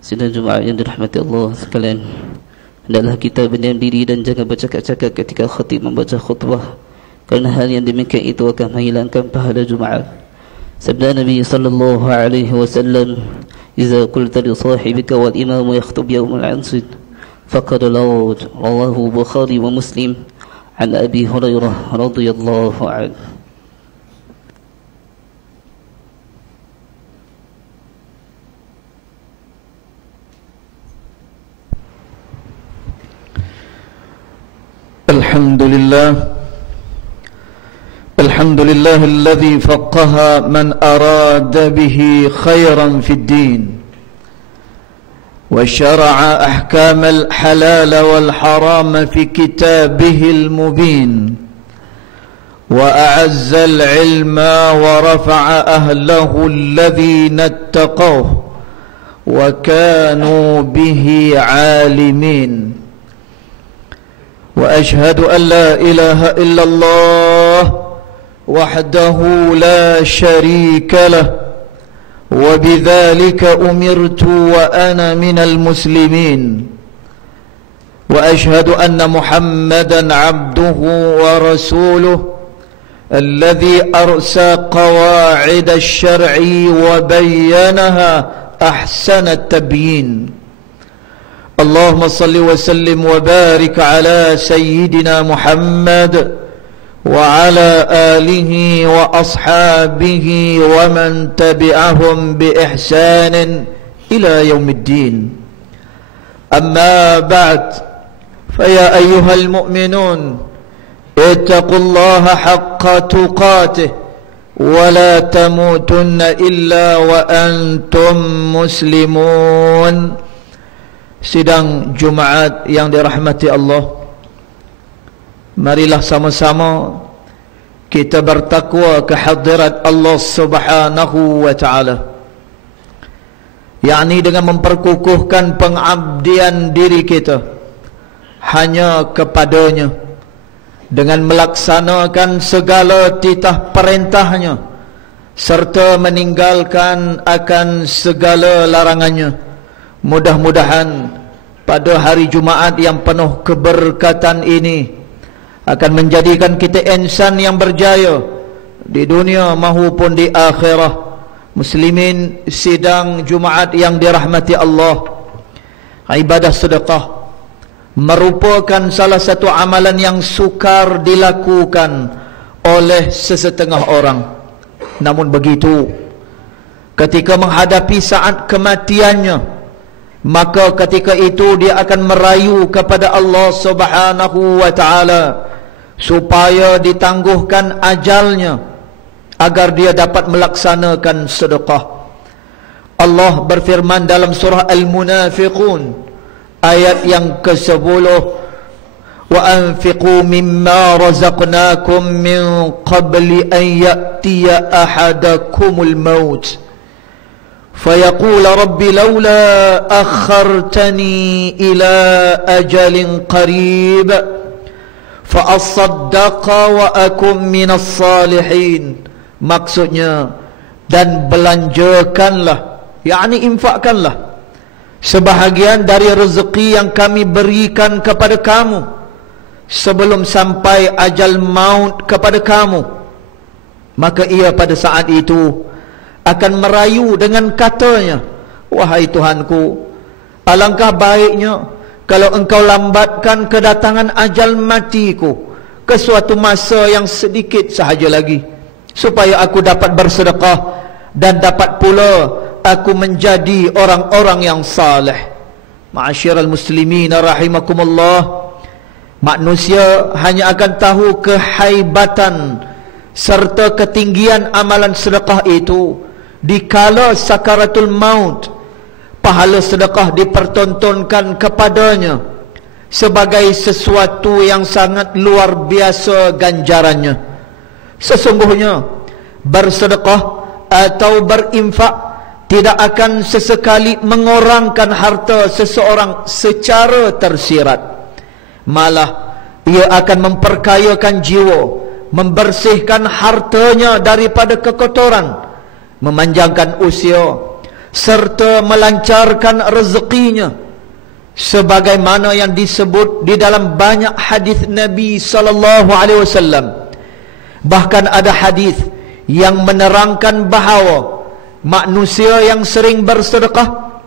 Sidang Jumaat yang dirahmati Allah sekalian, hendaklah kita berdiam diri dan jangan bercakap-cakap ketika khatib membaca khutbah, kerana hal yang demikian itu akan menghilangkan pahala Jumaat. Sabda Nabi sallallahu alaihi wasallam, "Idza qulta li sahibika wal imam yakhutub yawm al-'ansir faqad lawj." Rawahu Bukhari wa Muslim an Abi Hurairah radhiyallahu anhu. الحمد لله الذي فقه من أراد به خيرا في الدين وشرع أحكام الحلال والحرام في كتابه المبين وأعز العلم ورفع أهله الذين اتقوه وكانوا به عالمين وأشهد أن لا إله إلا الله وحده لا شريك له وبذلك أمرت وأنا من المسلمين وأشهد أن محمدا عبده ورسوله الذي أرسى قواعد الشرع وبينها أحسن التبيين اللهم صل وسلم وبارك على سيدنا محمد وعلى آله وأصحابه ومن تبعهم بإحسان إلى يوم الدين أما بعد فيا أيها المؤمنون اتقوا الله حق تقاته ولا تموتن إلا وأنتم مسلمون. Sidang Jumaat yang dirahmati Allah, marilah sama-sama kita bertakwa ke hadirat Allah Subhanahu wa ta'ala, yakni dengan memperkukuhkan pengabdian diri kita hanya kepadanya, dengan melaksanakan segala titah perintahnya serta meninggalkan akan segala larangannya. Mudah-mudahan pada hari Jumaat yang penuh keberkatan ini akan menjadikan kita insan yang berjaya di dunia maupun di akhirah. Muslimin sidang Jumaat yang dirahmati Allah, ibadah sedekah merupakan salah satu amalan yang sukar dilakukan oleh sesetengah orang. Namun begitu, ketika menghadapi saat kematiannya, maka ketika itu dia akan merayu kepada Allah Subhanahu wa ta'ala supaya ditangguhkan ajalnya agar dia dapat melaksanakan sedekah. Allah berfirman dalam surah Al-Munafiqun ayat yang ke-10, "Wa anfiqu mimma razaqnakum min qabli an ya'tiya ahadakumul maut فيقول رب لولا أخرتني إلى أجل قريب فأصدق وأكن من الصالحين." Maksudnya, dan belanjakanlah, yakni infakkanlah sebahagian dari rezeki yang kami berikan kepada kamu sebelum sampai ajal maut kepada kamu. Maka ia pada saat itu akan merayu dengan katanya, "Wahai Tuhanku, alangkah baiknya kalau engkau lambatkan kedatangan ajal matiku ke suatu masa yang sedikit sahaja lagi, supaya aku dapat bersedekah dan dapat pula aku menjadi orang-orang yang saleh." Ma'asyiral muslimin rahimakumullah, manusia hanya akan tahu kehaibatan serta ketinggian amalan sedekah itu dikala sakaratul maut. Pahala sedekah dipertontonkan kepadanya sebagai sesuatu yang sangat luar biasa ganjarannya. Sesungguhnya bersedekah atau berinfak tidak akan sesekali mengorangkan harta seseorang secara tersirat, malah ia akan memperkayakan jiwa, membersihkan hartanya daripada kekotoran, memanjangkan usia, serta melancarkan rezekinya, sebagaimana yang disebut di dalam banyak hadis Nabi sallallahu alaihi wasallam. Bahkan ada hadis yang menerangkan bahawa manusia yang sering bersedekah,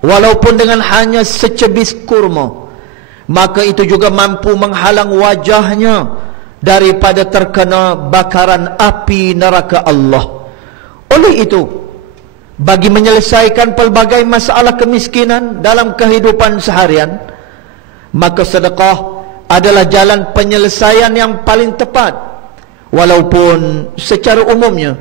walaupun dengan hanya secebis kurma, maka itu juga mampu menghalang wajahnya daripada terkena bakaran api neraka Allah. Oleh itu, bagi menyelesaikan pelbagai masalah kemiskinan dalam kehidupan seharian, maka sedekah adalah jalan penyelesaian yang paling tepat. Walaupun secara umumnya,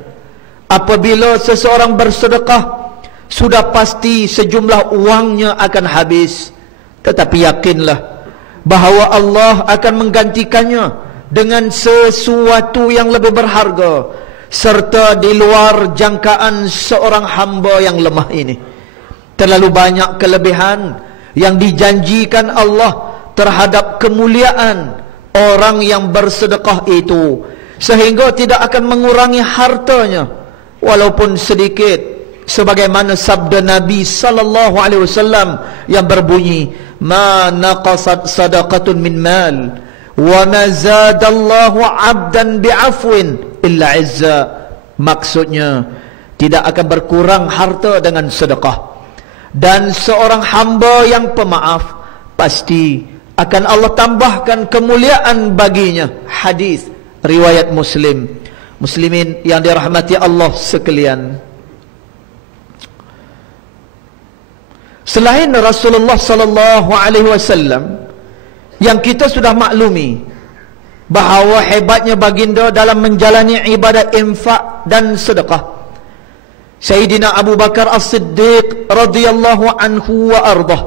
apabila seseorang bersedekah, sudah pasti sejumlah uangnya akan habis. Tetapi yakinlah bahawa Allah akan menggantikannya dengan sesuatu yang lebih berharga, serta di luar jangkaan seorang hamba yang lemah ini. Terlalu banyak kelebihan yang dijanjikan Allah terhadap kemuliaan orang yang bersedekah itu, sehingga tidak akan mengurangi hartanya walaupun sedikit, sebagaimana sabda Nabi sallallahu alaihi wasallam yang berbunyi, ma naqasat sadaqatun min mal wa ma zadallahu 'abdan bi'afwin illa 'izza. Maksudnya, tidak akan berkurang harta dengan sedekah, dan seorang hamba yang pemaaf pasti akan Allah tambahkan kemuliaan baginya. Hadis riwayat Muslim. Muslimin yang dirahmati Allah sekalian, selain Rasulullah sallallahu alaihi wasallam yang kita sudah maklumi bahawa hebatnya baginda dalam menjalani ibadat infak dan sedekah, Sayyidina Abu Bakar As-Siddiq radhiyallahu anhu wa ardah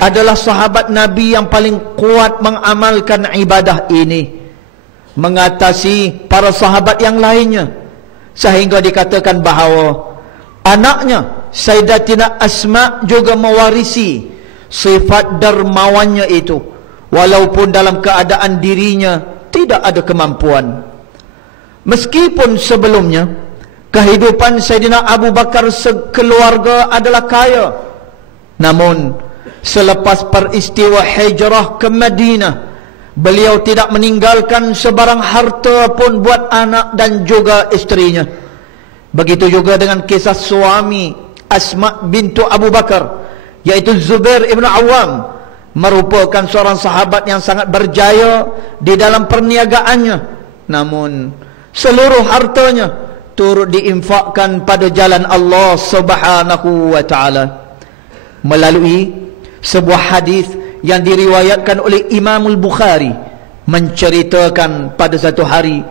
adalah sahabat Nabi yang paling kuat mengamalkan ibadah ini, mengatasi para sahabat yang lainnya, sehingga dikatakan bahawa anaknya Sayyidatina Asma juga mewarisi sifat dermawannya itu, walaupun dalam keadaan dirinya tidak ada kemampuan. Meskipun sebelumnya kehidupan Sayyidina Abu Bakar sekeluarga adalah kaya, namun selepas peristiwa hijrah ke Madinah, beliau tidak meninggalkan sebarang harta pun buat anak dan juga istrinya. Begitu juga dengan kisah suami Asma bintu Abu Bakar, yaitu Zubair ibn Awam, merupakan seorang sahabat yang sangat berjaya di dalam perniagaannya, namun seluruh hartanya turut diinfakkan pada jalan Allah Subhanahu wa taala. Melalui sebuah hadis yang diriwayatkan oleh Imam Al-Bukhari, menceritakan pada satu hari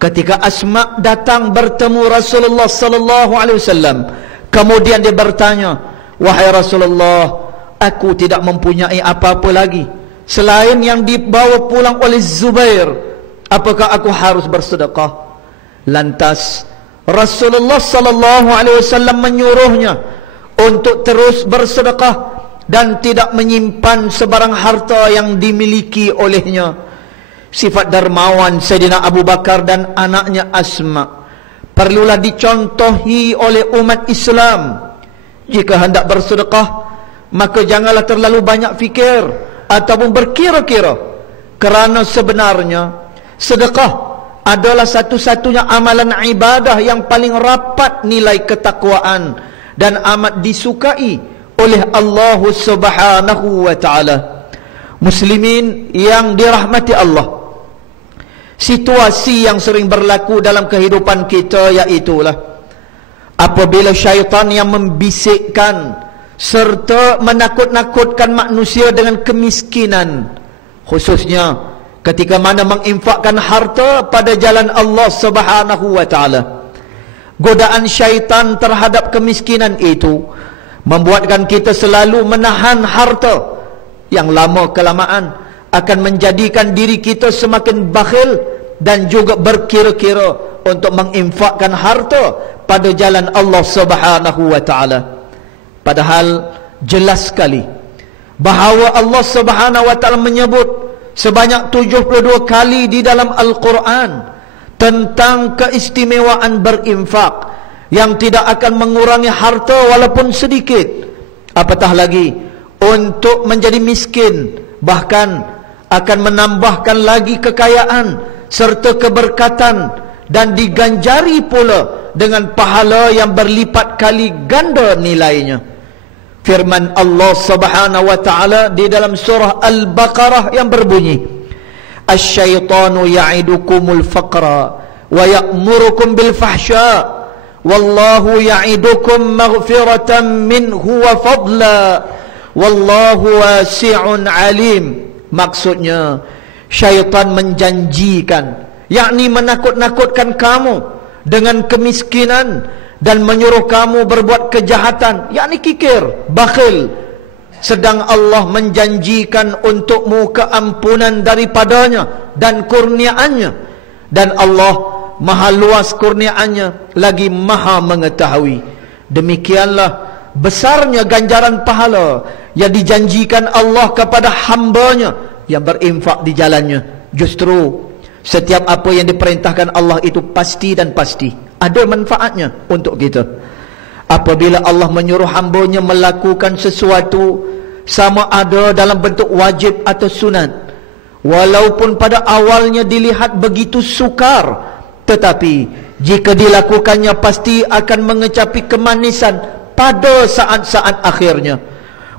ketika Asma datang bertemu Rasulullah sallallahu alaihi wasallam, kemudian dia bertanya, "Wahai Rasulullah, aku tidak mempunyai apa-apa lagi selain yang dibawa pulang oleh Zubair. Apakah aku harus bersedekah?" Lantas Rasulullah sallallahu alaihi wasallam menyuruhnya untuk terus bersedekah dan tidak menyimpan sebarang harta yang dimiliki olehnya. Sifat dermawan Sayyidina Abu Bakar dan anaknya Asma perlulah dicontohi oleh umat Islam. Jika hendak bersedekah, maka janganlah terlalu banyak fikir ataupun berkira-kira, kerana sebenarnya sedekah adalah satu-satunya amalan ibadah yang paling rapat nilai ketakwaan dan amat disukai oleh Allah Subhanahu wa taala. Muslimin yang dirahmati Allah, situasi yang sering berlaku dalam kehidupan kita iaitulah apabila syaitan yang membisikkan serta menakut-nakutkan manusia dengan kemiskinan, khususnya ketika mana menginfakkan harta pada jalan Allah Subhanahu wa taala. Godaan syaitan terhadap kemiskinan itu membuatkan kita selalu menahan harta, yang lama kelamaan akan menjadikan diri kita semakin bakhil dan juga berkira-kira untuk menginfakkan harta pada jalan Allah Subhanahu wa taala. Padahal jelas sekali bahawa Allah Subhanahu wa taala menyebut sebanyak 72 kali di dalam Al-Quran tentang keistimewaan berinfak, yang tidak akan mengurangi harta walaupun sedikit, apatah lagi untuk menjadi miskin, bahkan akan menambahkan lagi kekayaan serta keberkatan, dan diganjari pula dengan pahala yang berlipat kali ganda nilainya. Firman Allah Subhanahu wa taala di dalam surah Al-Baqarah yang berbunyi, "Asy-syaitanu ya'idukumul faqra wa ya'murukum bil fahsya wallahu ya'idukum maghfiratan minhu wa fadla wallahu wasi'un alim." Maksudnya, syaitan menjanjikan, yakni menakut-nakutkan kamu dengan kemiskinan dan menyuruh kamu berbuat kejahatan, yakni kikir, bakhil. Sedang Allah menjanjikan untukmu keampunan daripadanya dan kurniaannya, dan Allah maha luas kurniaannya, lagi maha mengetahui. Demikianlah besarnya ganjaran pahala yang dijanjikan Allah kepada hambanya yang berinfak di jalannya. Justru setiap apa yang diperintahkan Allah itu pasti dan pasti ada manfaatnya untuk kita. Apabila Allah menyuruh hambanya melakukan sesuatu, sama ada dalam bentuk wajib atau sunat, walaupun pada awalnya dilihat begitu sukar, tetapi jika dilakukannya pasti akan mengecapi kemanisan pada saat-saat akhirnya.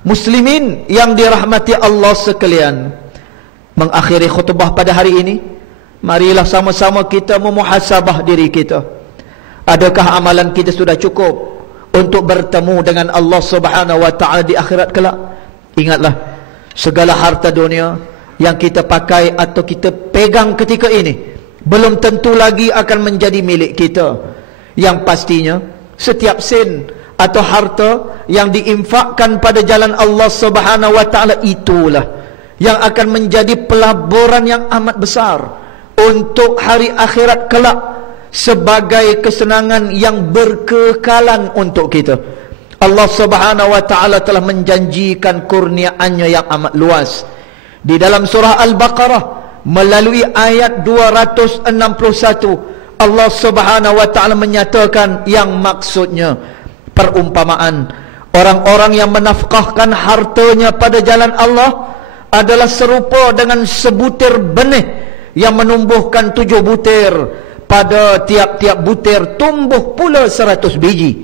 Muslimin yang dirahmati Allah sekalian, mengakhiri khutbah pada hari ini, marilah sama-sama kita memuhasabah diri kita. Adakah amalan kita sudah cukup untuk bertemu dengan Allah Subhanahu wa taala di akhirat kelak? Ingatlah, segala harta dunia yang kita pakai atau kita pegang ketika ini belum tentu lagi akan menjadi milik kita. Yang pastinya, setiap sen atau harta yang diinfakkan pada jalan Allah Subhanahu wa taala itulah yang akan menjadi pelaburan yang amat besar untuk hari akhirat kelak, sebagai kesenangan yang berkekalan untuk kita. Allah Subhanahu wa taala telah menjanjikan kurniaannya yang amat luas di dalam surah Al-Baqarah melalui ayat 261. Allah Subhanahu wa taala menyatakan yang maksudnya perumpamaan orang-orang yang menafkahkan hartanya pada jalan Allah adalah serupa dengan sebutir benih yang menumbuhkan 7 butir. Pada tiap-tiap butir tumbuh pula 100 biji.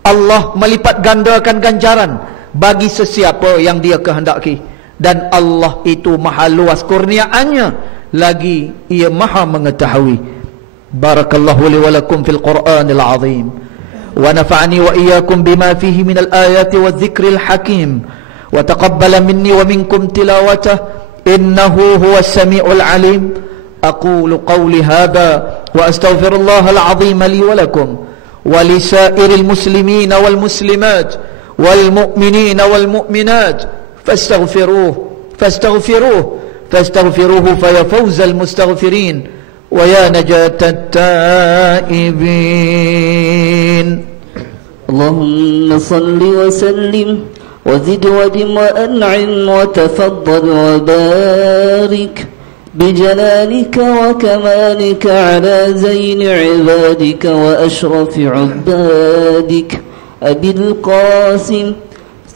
Allah melipat gandakan ganjaran bagi sesiapa yang dia kehendaki. Dan Allah itu maha luas kurniaannya, lagi ia maha mengetahui. Barakallahu li wa lakum fil Qur'anil azim, wa nafa'ani wa iyyakum bima fihi minal ayati wa dzikril hakim, wa taqabbala minni wa minkum tilawatah, innahu huwas sami'ul alim. أقول قولي هذا وأستغفر الله العظيم لي ولكم ولسائر المسلمين والمسلمات والمؤمنين والمؤمنات فاستغفروه فيا فوز المستغفرين ويا نجاة التائبين. اللهم صل وسلم وزد ودم وأنعم وتفضل وبارك بجلالك وكمالك على زين عبادك وأشرف عبادك أبي القاسم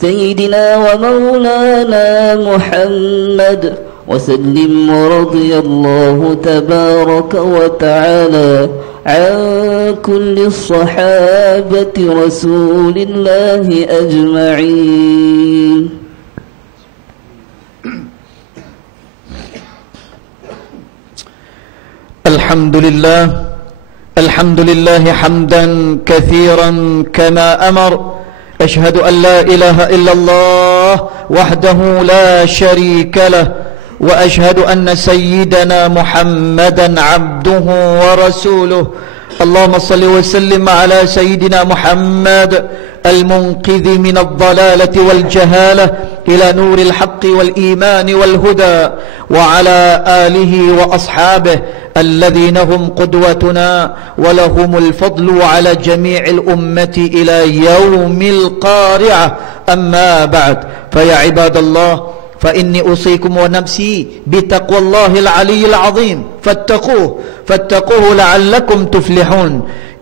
سيدنا ومولانا محمد وسلم. ورضي الله تبارك وتعالى عن كل الصحابة رسول الله أجمعين. الحمد لله حمدا كثيرا كما أمر. أشهد أن لا إله إلا الله وحده لا شريك له، وأشهد أن سيدنا محمدا عبده ورسوله. اللهم صل وسلم على سيدنا محمد المنقذ من الضلالة والجهالة إلى نور الحق والإيمان والهدى، وعلى آله وأصحابه الذين هم قدوتنا ولهم الفضل على جميع الأمة إلى يوم القارعة. أما بعد، فيا عباد الله، فإني أوصيكم ونفسي بتقوى الله العلي العظيم، فاتقوه لعلكم تفلحون.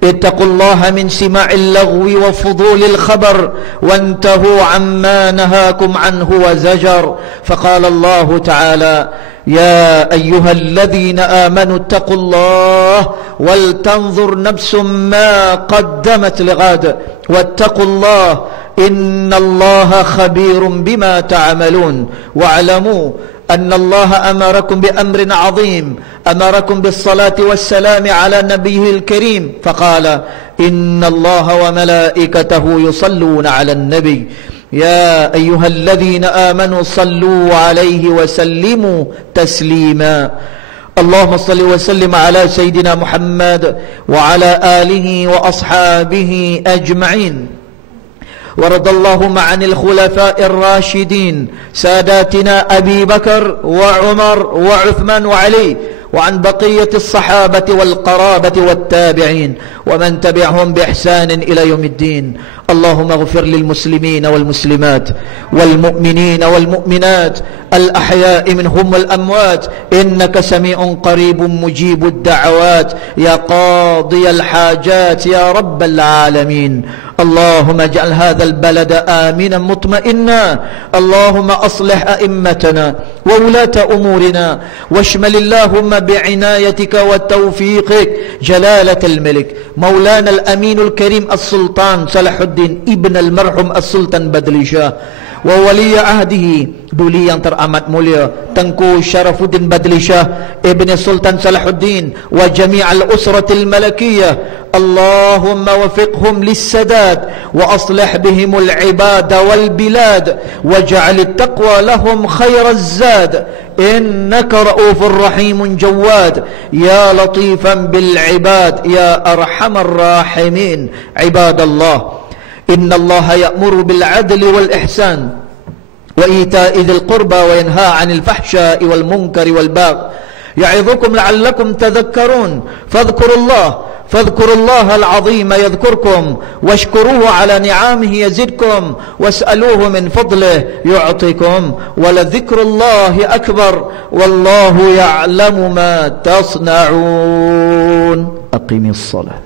اتقوا الله من سماع اللغو وفضول الخبر وانتهوا عما نهاكم عنه وزجر. فقال الله تعالى: يا أيها الذين آمنوا اتقوا الله ولتنظر نفس ما قدمت لغد واتقوا الله إن الله خبير بما تعملون. واعلموا أن الله أمركم بأمر عظيم، أمركم بالصلاة والسلام على نبيه الكريم، فقال: إن الله وملائكته يصلون على النبي يا أيها الذين آمنوا صلوا عليه وسلموا تسليما. اللهم صل وسلم على سيدنا محمد وعلى آله وأصحابه أجمعين. ورضى اللهم عن الخلفاء الراشدين ساداتنا أبي بكر وعمر وعثمان وعلي، وعن بقية الصحابة والقرابة والتابعين ومن تبعهم بإحسان إلى يوم الدين. اللهم اغفر للمسلمين والمسلمات والمؤمنين والمؤمنات الأحياء منهم والأموات إنك سميع قريب مجيب الدعوات يا قاضي الحاجات يا رب العالمين. اللهم اجعل هذا البلد آمنا مطمئنا. اللهم أصلح أئمتنا وولاة أمورنا، واشمل اللهم بعنايتك وتوفيقك جلالة الملك مولانا الأمين الكريم السلطان صلاح الدين ابن المرحوم السلطان بدلي شاه وولي عهده duli yang teramat mulia Tengku Syarafuddin Badli Shah Ibn Sultan Salahuddin wa jami'al usratil malakiyah. Allahumma wafiqhum lissadad wa aslih bihimul ibada wal bilad waj'al at-taqwa lahum khairaz zad innaka ra'ufur rahimun jawad ya latifan bil ibad ya arhamar rahimin. Ibadallah, inna Allah ya'muru bil adli wal ihsan وإيتاء ذي القربى وينهى عن الفحشاء والمنكر والبغي يعظكم لعلكم تذكرون. فاذكروا الله العظيم يذكركم واشكروه على نعمه يزدكم واسألوه من فضله يعطيكم ولذكر الله أكبر والله يعلم ما تصنعون. أقم الصلاة.